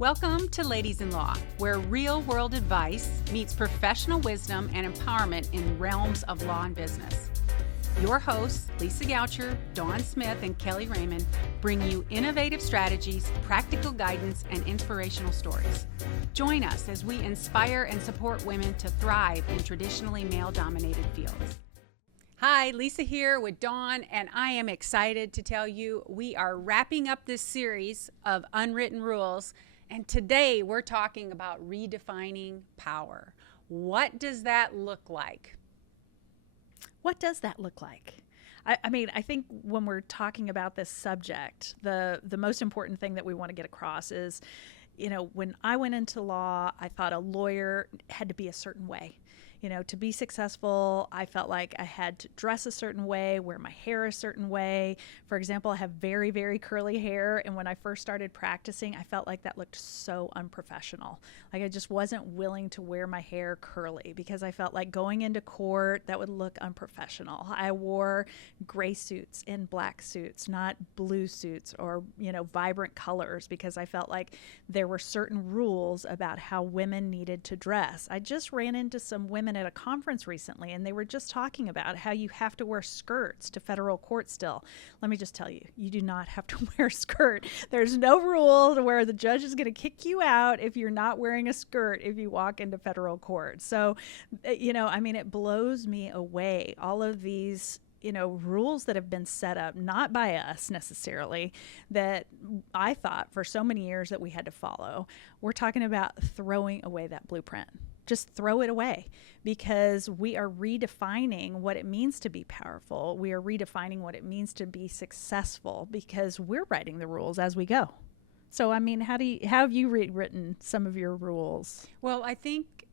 Welcome to Ladies in Law, where real-world advice meets professional wisdom and empowerment in realms of law and business. Your hosts, Lisa Goucher, Dawn Smith, and Kellye Raymond, bring you innovative strategies, practical guidance, and inspirational stories. Join us as we inspire and support women to thrive in traditionally male-dominated fields. Hi, Lisa here with Dawn, and I am excited to tell you we are wrapping up this series of unwritten rules. And today we're talking about redefining power. What does that look like? What does that look like? I think when we're talking about this subject, the most important thing that we want to get across is, when I went into law, I thought a lawyer had to be a certain way. To be successful, I felt like I had to dress a certain way, wear my hair a certain way. For example, I have very, very curly hair. And when I first started practicing, I felt like that looked so unprofessional. Like I just wasn't willing to wear my hair curly because I felt like going into court, that would look unprofessional. I wore gray suits and black suits, not blue suits or, vibrant colors, because I felt like there were certain rules about how women needed to dress. I just ran into some women at a conference recently, and they were just talking about how you have to wear skirts to federal court still. Let me just tell you, you do not have to wear a skirt. There's no rule to where the judge is going to kick you out if you're not wearing a skirt if you walk into federal court. So, it blows me away. All of these rules that have been set up, not by us necessarily, that I thought for so many years that we had to follow. We're talking about throwing away that blueprint. Just throw it away, because we are redefining what it means to be powerful. We are redefining what it means to be successful, because we're writing the rules as we go. So, how have you rewritten some of your rules? Well, I think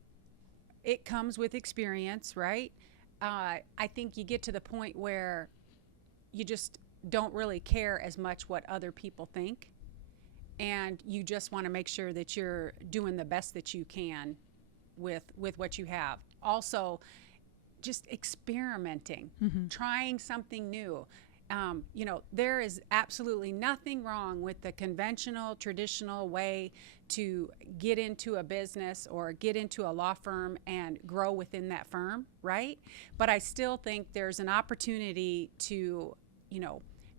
it comes with experience, right? I think you get to the point where you just don't really care as much what other people think, and you just want to make sure that you're doing the best that you can with what you have. Also, just experimenting, trying something new. There is absolutely nothing wrong with the conventional, traditional way to get into a business or get into a law firm and grow within that firm, right? But I still think there's an opportunity to,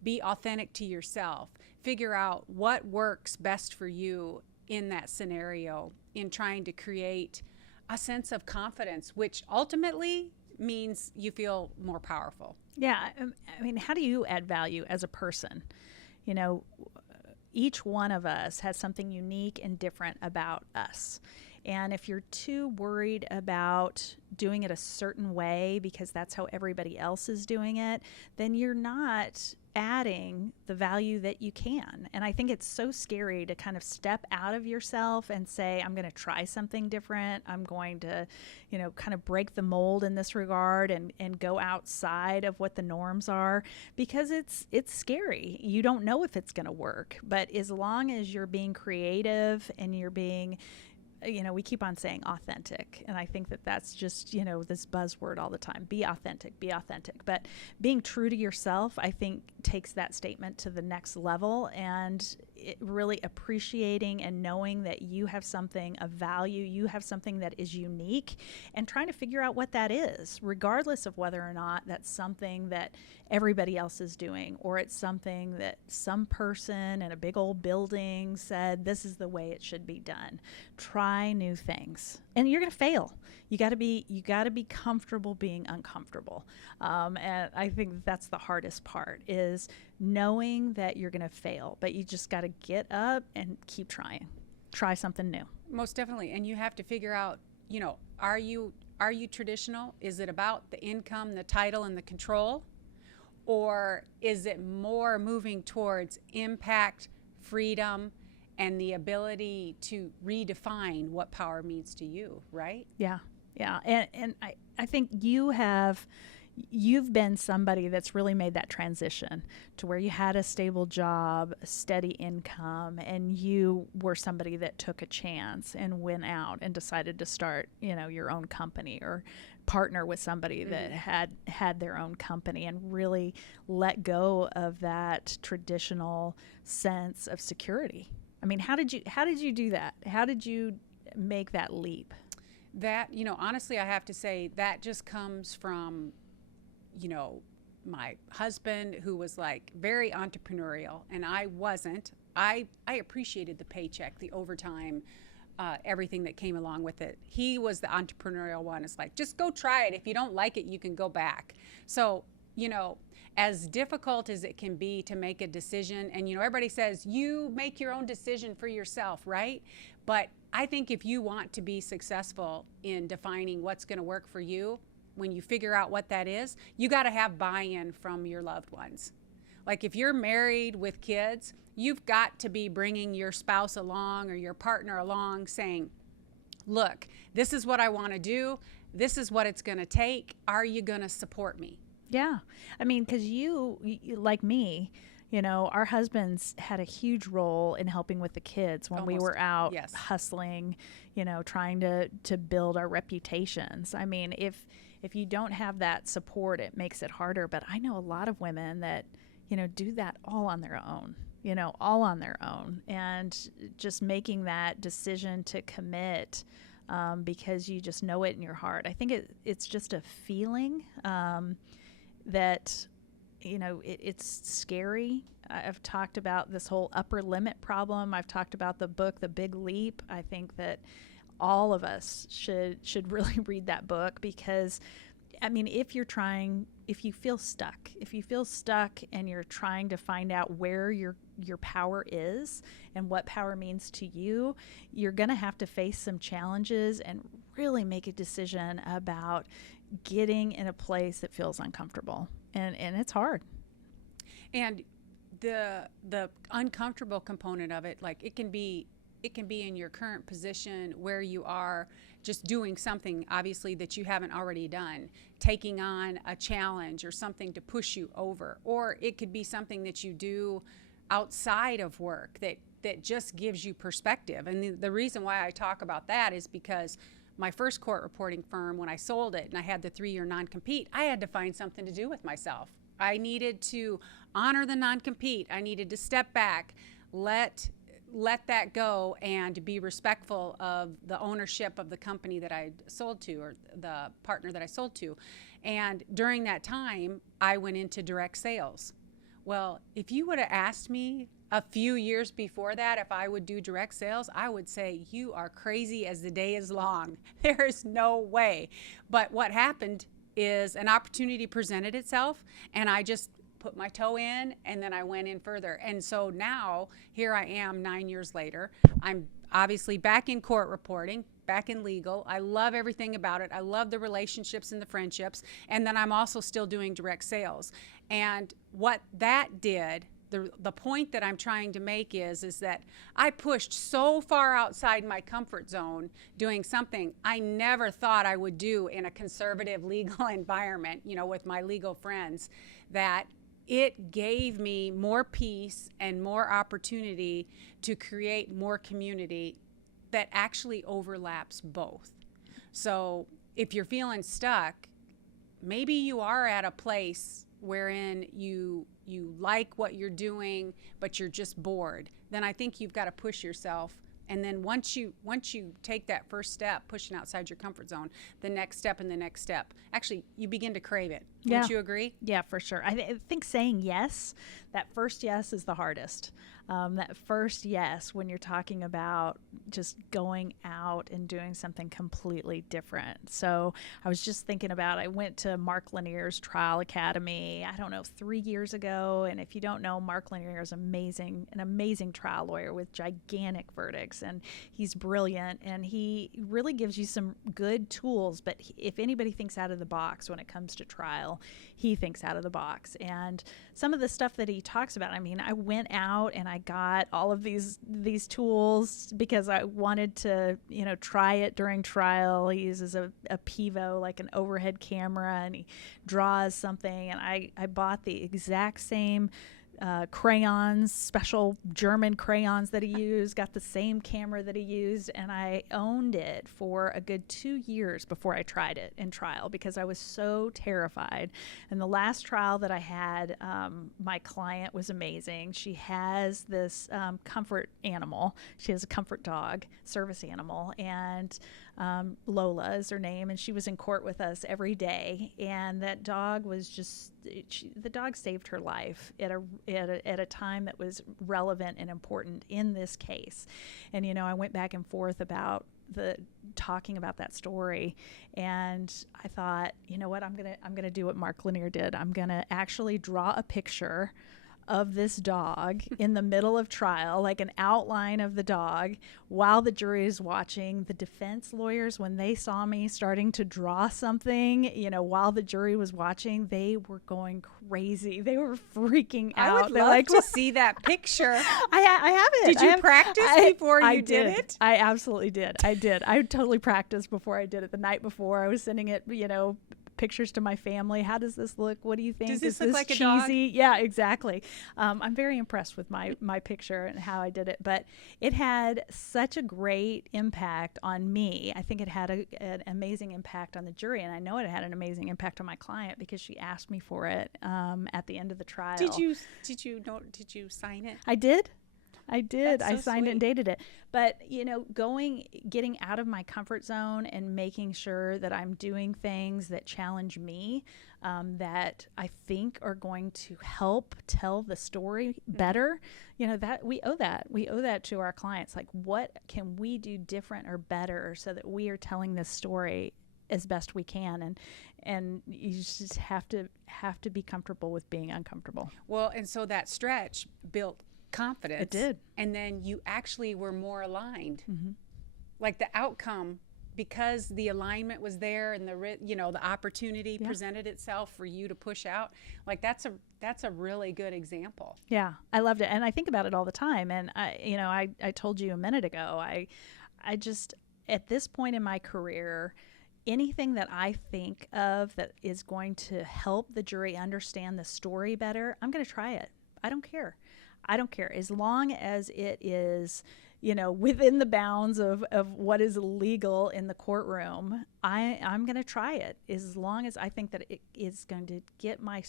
be authentic to yourself, figure out what works best for you in that scenario, in trying to create a sense of confidence, which ultimately means you feel more powerful. Yeah. How do you add value as a person? Each one of us has something unique and different about us. And if you're too worried about doing it a certain way because that's how everybody else is doing it, then you're not adding the value that you can. And I think it's so scary to kind of step out of yourself and say, I'm going to try something different. I'm going to, kind of break the mold in this regard and go outside of what the norms are, because it's scary. You don't know if it's going to work. But as long as you're being creative and you're being, we keep on saying authentic. And I think that that's just, this buzzword all the time. Be authentic, be authentic. But being true to yourself, I think, takes that statement to the next level, and really appreciating and knowing that you have something of value, you have something that is unique, and trying to figure out what that is, regardless of whether or not that's something that everybody else is doing, or it's something that some person in a big old building said this is the way it should be done. Try new things, and you're going to fail. You got to be comfortable being uncomfortable, and I think that's the hardest part, is knowing that you're going to fail, but you just got to get up and keep trying. Try something new. Most definitely, and you have to figure out, are you traditional? Is it about the income, the title, and the control? Or is it more moving towards impact, freedom, and the ability to redefine what power means to you, right? Yeah. And I think you've been somebody that's really made that transition to where you had a stable job, a steady income, and you were somebody that took a chance and went out and decided to start, your own company, or partner with somebody that had their own company, and really let go of that traditional sense of security. I mean, how did you do that? How did you make that leap? That, honestly, I have to say that just comes from, my husband, who was like very entrepreneurial, and I wasn't. I appreciated the paycheck, the overtime, everything that came along with it. He was the entrepreneurial one. It's like, just go try it. If you don't like it, you can go back. So, as difficult as it can be to make a decision, and everybody says you make your own decision for yourself, right? But I think if you want to be successful in defining what's going to work for you, when you figure out what that is, you got to have buy-in from your loved ones. Like if you're married with kids, you've got to be bringing your spouse along or your partner along, saying, look, this is what I want to do. This is what it's going to take. Are you going to support me? Yeah. I mean, because you, like me, our husbands had a huge role in helping with the kids when we were out Yes. hustling, trying to build our reputations. I mean, if you don't have that support, it makes it harder. But I know a lot of women that, do that all on their own, all on their own. And just making that decision to commit because you just know it in your heart. I think it's just a feeling that, it's scary. I've talked about this whole upper limit problem. I've talked about the book, The Big Leap. I think that all of us should really read that book because, I mean, if you feel stuck and you're trying to find out where your power is and what power means to you, you're going to have to face some challenges and really make a decision about getting in a place that feels uncomfortable. And it's hard. And the uncomfortable component of it, like it can be in your current position where you are just doing something obviously that you haven't already done, taking on a challenge or something to push you over, or it could be something that you do outside of work that just gives you perspective. And the reason why I talk about that is because my first court reporting firm, when I sold it and I had the 3-year non-compete, I had to find something to do with myself. I needed to honor the non-compete. I needed to step back, let that go, and be respectful of the ownership of the company that I sold to, or the partner that I sold to. And during that time, I went into direct sales. Well, if you would have asked me a few years before that if I would do direct sales, I would say, you are crazy as the day is long. There is no way. But what happened is an opportunity presented itself, and I just put my toe in, and then I went in further. And so now here I am 9 years later. I'm obviously back in court reporting, back in legal. I love everything about it. I love the relationships and the friendships. And then I'm also still doing direct sales. And what that did, the point that I'm trying to make is that I pushed so far outside my comfort zone doing something I never thought I would do in a conservative legal environment, with my legal friends, that it gave me more peace and more opportunity to create more community that actually overlaps both. So if you're feeling stuck, maybe you are at a place wherein you like what you're doing, but you're just bored. Then I think you've got to push yourself. And then once you take that first step, pushing outside your comfort zone, the next step and the next step, actually, you begin to crave it. Yeah. Wouldn't you agree? Yeah, for sure. I think saying yes, that first yes is the hardest. That first yes, when you're talking about just going out and doing something completely different. So I was just thinking about, I went to Mark Lanier's Trial Academy, 3 years ago. And if you don't know, Mark Lanier is an amazing trial lawyer with gigantic verdicts. And he's brilliant. And he really gives you some good tools. But if anybody thinks out of the box when it comes to trial, he thinks out of the box. And some of the stuff that he talks about, I went out and I got all of these tools because I wanted to, try it during trial. He uses a Pivo, like an overhead camera, and he draws something. And I bought the exact same crayons, special German crayons that he used, got the same camera that he used, and I owned it for a good 2 years before I tried it in trial because I was so terrified. And the last trial that I had, my client was amazing. She has this comfort animal. She has a comfort dog, service animal, and Lola is her name, and she was in court with us every day. And that dog was just, the dog saved her life at a time that was relevant and important in this case. And I went back and forth about talking about that story, and I thought, you know what, I'm gonna do what Mark Lanier did. I'm gonna actually draw a picture of this dog in the middle of trial, like an outline of the dog, while the jury is watching. The defense lawyers, when they saw me starting to draw something, while the jury was watching, they were going crazy. They were freaking out. I would love to see that picture. I have it. Did you practice before you did it? I absolutely did. I did. I totally practiced before I did it. The night before, I was sending it, pictures to my family. How does this look? What do you think? Does this Is look this like cheesy? a dog? Yeah, exactly. I'm very impressed with my picture and how I did it, but it had such a great impact on me. I think it had an amazing impact on the jury, and I know it had an amazing impact on my client because she asked me for it at the end of the trial. Did you sign it? I did. I did. That's so I signed it and sweet. dated it. But, getting out of my comfort zone and making sure that I'm doing things that challenge me, that I think are going to help tell the story better, that we owe that. We owe that to our clients. Like, what can we do different or better so that we are telling this story as best we can? And you just have to be comfortable with being uncomfortable. Well, and so that stretch built confidence. It did. And then you actually were more aligned. Mm-hmm. Like the outcome, because the alignment was there and the opportunity presented itself for you to push out. Like that's a really good example. Yeah, I loved it. And I think about it all the time. And I told you a minute ago, I just, at this point in my career, anything that I think of that is going to help the jury understand the story better, I'm going to try it. I don't care. As long as it is, within the bounds of what is legal in the courtroom, I'm going to try it as long as I think that it is going to get my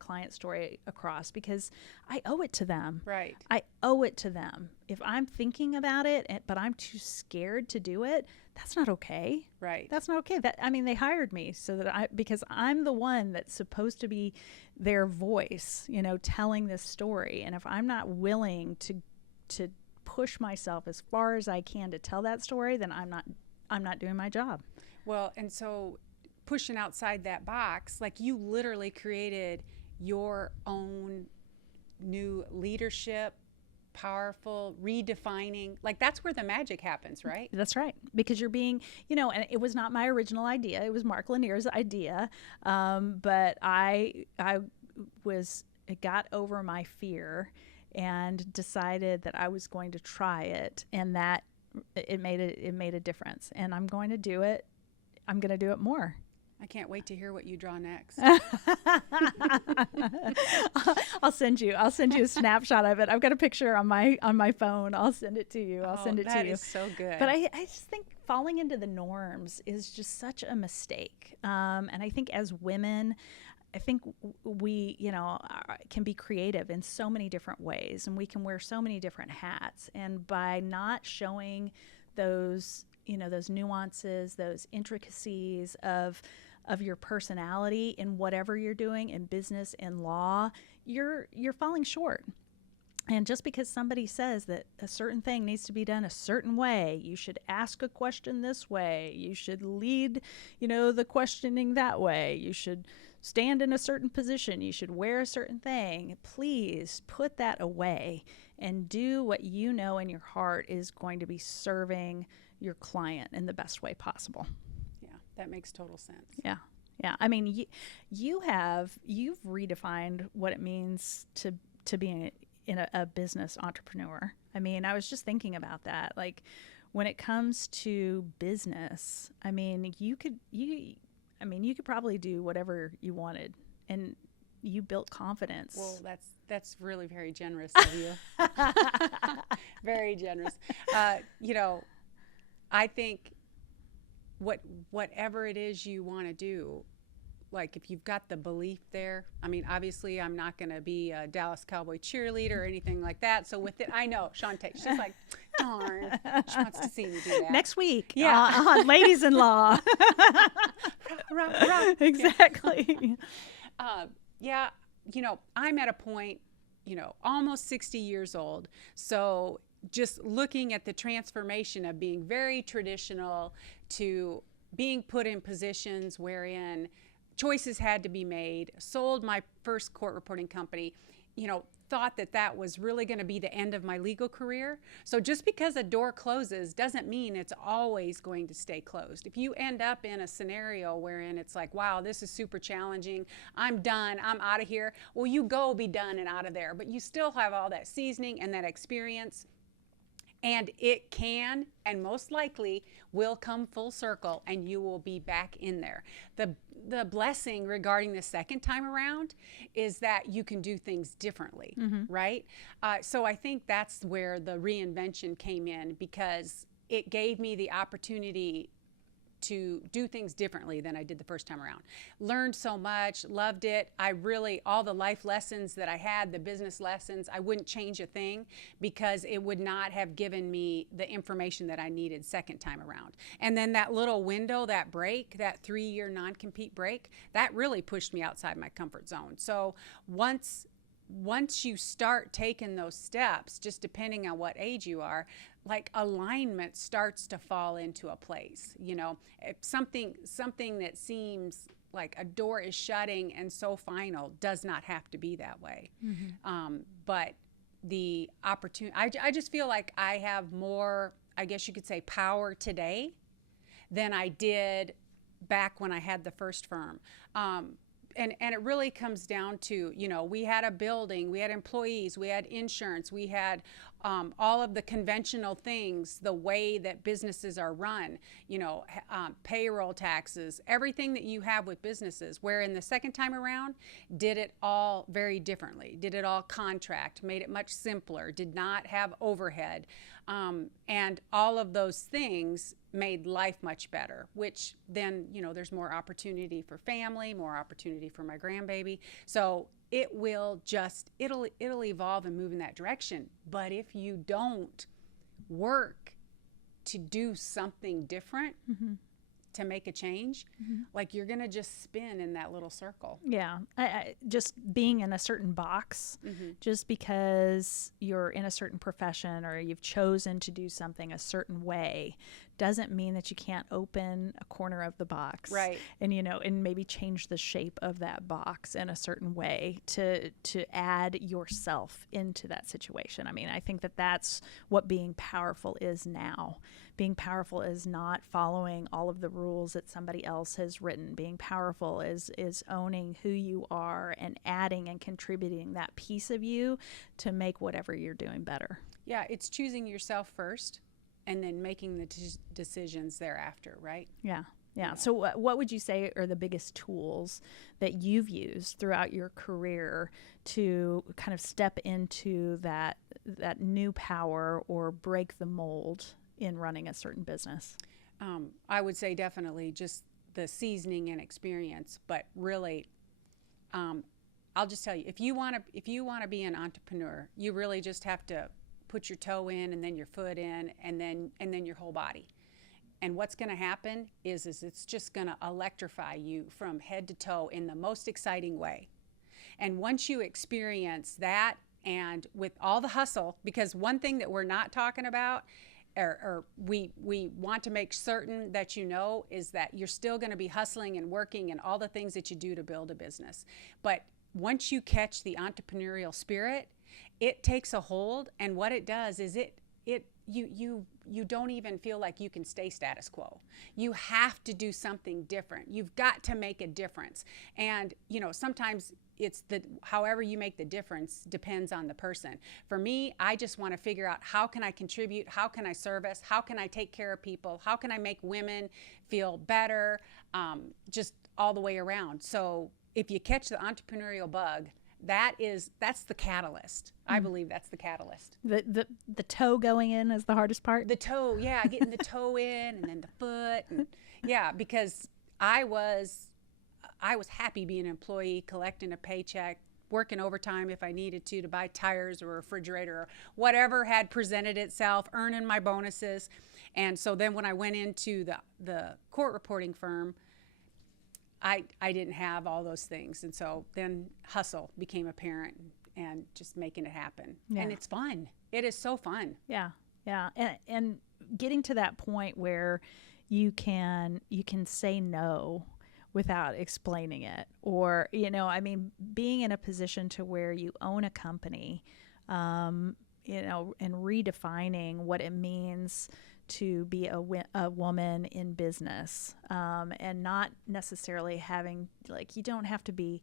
client story across, because I owe it to them. Right. I owe it to them. If I'm thinking about it, but I'm too scared to do it, that's not okay. Right. That's not okay. They hired me because I'm the one that's supposed to be their voice, telling this story. And if I'm not willing to push myself as far as I can to tell that story, then I'm not doing my job. Well, and so pushing outside that box, like you literally created your own new leadership, powerful, redefining, like that's where the magic happens, right? That's right. Because you're being, and it was not my original idea. It was Mark Lanier's idea. But it got over my fear and decided that I was going to try it, and that it made a difference. And I'm going to do it. I'm going to do it more. I can't wait to hear what you draw next. I'll send you a snapshot of it. I've got a picture on my phone. I'll send it to you. That is so good. But I just think falling into the norms is just such a mistake. And I think as women, I think we, can be creative in so many different ways, and we can wear so many different hats. And by not showing those nuances, those intricacies of your personality in whatever you're doing in business and law, you're falling short. And just because somebody says that a certain thing needs to be done a certain way, you should ask a question this way, you should lead, the questioning that way, you should stand in a certain position, you should wear a certain thing, please put that away and do what you know in your heart is going to be serving your client in the best way possible. Yeah, that makes total sense. Yeah. Yeah. I mean, you've redefined what it means to be in a business entrepreneur. I mean, I was just thinking about that. Like, when it comes to business, I mean, you could probably do whatever you wanted, and you built confidence. Well, That's really very generous of you. Very generous. You know, I think whatever it is you want to do, like if you've got the belief there, I mean, obviously I'm not going to be a Dallas Cowboy cheerleader or anything like that. So with it, I know Shantae, she's like, darn, she wants to see me do that. Next week, Yeah. on Ladies-in-Law. Rock. Exactly. Yeah, you know, I'm at a point, you know, almost 60 years old. So just looking at the transformation of being very traditional to being put in positions wherein choices had to be made, sold my first court reporting company, you know, thought that that was really going to be the end of my legal career. So just because a door closes doesn't mean it's always going to stay closed. If you end up in a scenario wherein it's like, wow, this is super challenging, I'm done, I'm out of here, well, you go be done and out of there. But you still have all that seasoning and that experience. And it can and most likely will come full circle and you will be back in there. The blessing regarding the second time around is that you can do things differently, right? So I think that's where the reinvention came in, because it gave me the opportunity to do things differently than I did the first time around. Learned so much, loved it. I really, all the life lessons that I had, the business lessons, I wouldn't change a thing because it would not have given me the information that I needed second time around. And then that little window, that break, that 3-year non-compete break, that really pushed me outside my comfort zone. So once you start taking those steps, just depending on what age you are, like alignment starts to fall into a place. You know, if something that seems like a door is shutting and so final does not have to be that way. But the opportunity, I just feel like I have more, I guess you could say, power today than I did back when I had the first firm. And it really comes down to, you know, we had a building, we had employees, we had insurance, we had all of the conventional things, the way that businesses are run, you know, payroll, taxes, everything that you have with businesses, where in the second time around, did it all very differently, did it all contract, made it much simpler, did not have overhead. And all of those things made life much better, which then, you know, there's more opportunity for family, more opportunity for my grandbaby. So it will just, it'll evolve and move in that direction. But if you don't work to do something different, to make a change, like you're gonna just spin in that little circle. Yeah, I just being in a certain box, just because you're in a certain profession or you've chosen to do something a certain way, doesn't mean that you can't open a corner of the box, right? And you know, and maybe change the shape of that box in a certain way to add yourself into that situation. I mean, I think that that's what being powerful is now. Being powerful is not following all of the rules that somebody else has written. Being powerful is owning who you are and adding and contributing that piece of you to make whatever you're doing better. Yeah, it's choosing yourself first and then making the decisions thereafter, right? Yeah. So what would you say are the biggest tools that you've used throughout your career to kind of step into that new power or break the mold in running a certain business? I would say definitely just the seasoning and experience, but really, I'll just tell you, if you want to be an entrepreneur, you really just have to put your toe in and then your foot in and then your whole body. And what's going to happen is it's just going to electrify you from head to toe in the most exciting way. And once you experience that, and with all the hustle, because one thing that we're not talking about, or we want to make certain that you know, is that you're still going to be hustling and working and all the things that you do to build a business. But once you catch the entrepreneurial spirit, it takes a hold, and what it does is you don't even feel like you can stay status quo. You have to do something different. You've got to make a difference. And you know, sometimes it's however you make the difference depends on the person. For me, I just want to figure out, how can I contribute? How can I service? How can I take care of people? How can I make women feel better? Just all the way around. So if you catch the entrepreneurial bug, that's the catalyst. I believe that's the catalyst. The toe going in is the hardest part. The toe, yeah, getting the toe in, and then the foot, and yeah, because I was happy being an employee, collecting a paycheck, working overtime if I needed to buy tires or a refrigerator or whatever had presented itself, earning my bonuses. And so then when I went into the court reporting firm, I didn't have all those things. And so then hustle became apparent and just making it happen. Yeah. And it's fun. It is so fun. Yeah. Yeah. And getting to that point where you can say no without explaining it, or, I mean, being in a position to where you own a company, and redefining what it means to be a woman in business, and not necessarily having, like, you don't have to be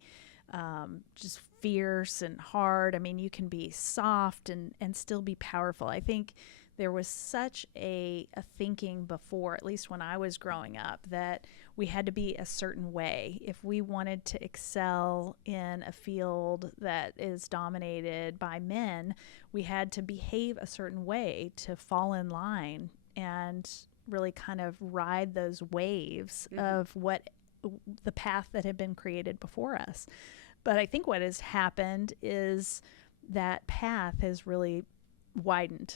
just fierce and hard. I mean, you can be soft and still be powerful. I think there was such a thinking before, at least when I was growing up, that we had to be a certain way. If we wanted to excel in a field that is dominated by men, we had to behave a certain way to fall in line and really kind of ride those waves of what the path that had been created before us. But I think what has happened is that path has really widened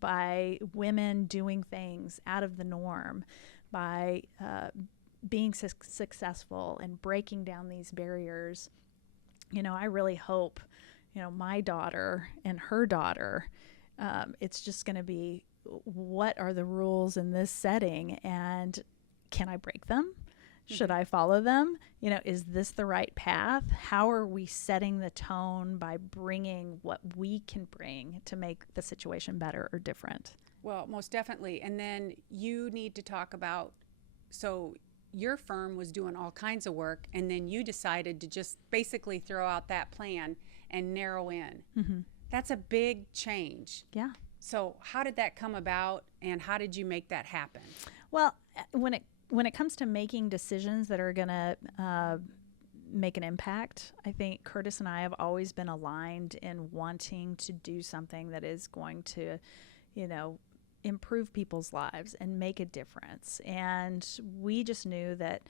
by women doing things out of the norm, by being successful and breaking down these barriers. I really hope, my daughter and her daughter, it's just going to be, what are the rules in this setting, and can I break them? Should I follow them? Is this the right path? How are we setting the tone by bringing what we can bring to make the situation better or different? Well, most definitely. And then you need to talk about, so your firm was doing all kinds of work, and then you decided to just basically throw out that plan and narrow in. Mm-hmm. That's a big change. Yeah. So how did that come about, and how did you make that happen? Well, when it comes to making decisions that are going to make an impact, I think Curtis and I have always been aligned in wanting to do something that is going to, improve people's lives and make a difference. And we just knew that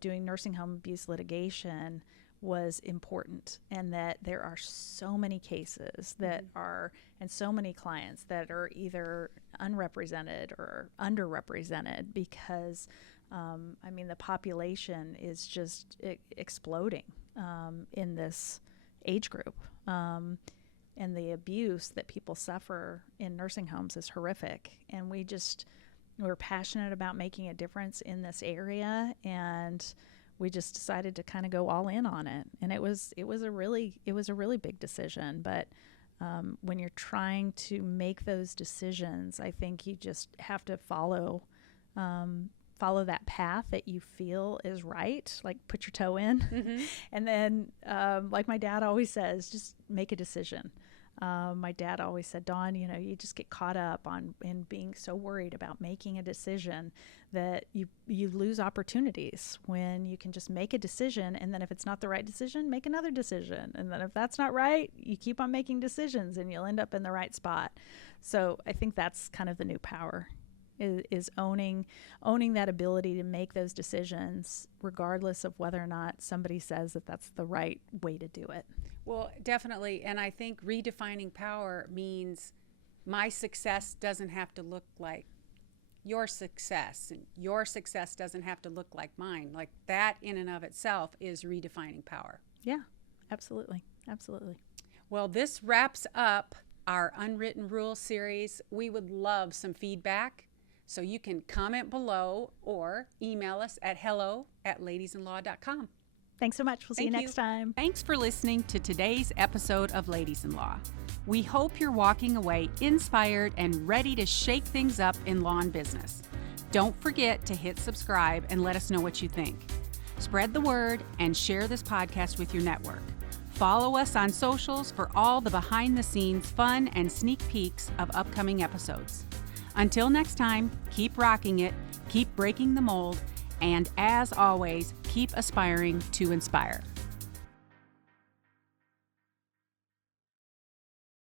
doing nursing home abuse litigation was important, and that there are so many cases that are, and so many clients that are either unrepresented or underrepresented because, the population is just exploding in this age group. And the abuse that people suffer in nursing homes is horrific. And we're passionate about making a difference in this area, and we just decided to kind of go all in on it. And it was a really big decision. But when you're trying to make those decisions, I think you just have to follow that path that you feel is right. Like, put your toe in, and then like my dad always says, just make a decision. My dad always said, Dawn, you just get caught up in being so worried about making a decision that you lose opportunities when you can just make a decision, and then if it's not the right decision, make another decision. And then if that's not right, you keep on making decisions and you'll end up in the right spot. So I think that's kind of the new power, is owning that ability to make those decisions regardless of whether or not somebody says that that's the right way to do it. Well, definitely. And I think redefining power means my success doesn't have to look like your success, and your success doesn't have to look like mine. Like, that in and of itself is redefining power. Yeah, absolutely. Absolutely. Well, this wraps up our Unwritten Rules series. We would love some feedback. So you can comment below or email us at hello@ladiesinlaw.com. Thanks so much. We'll see you next time. Thanks for listening to today's episode of Ladies in Law. We hope you're walking away inspired and ready to shake things up in law and business. Don't forget to hit subscribe and let us know what you think. Spread the word and share this podcast with your network. Follow us on socials for all the behind-the-scenes fun and sneak peeks of upcoming episodes. Until next time, keep rocking it, keep breaking the mold, and as always, keep aspiring to inspire.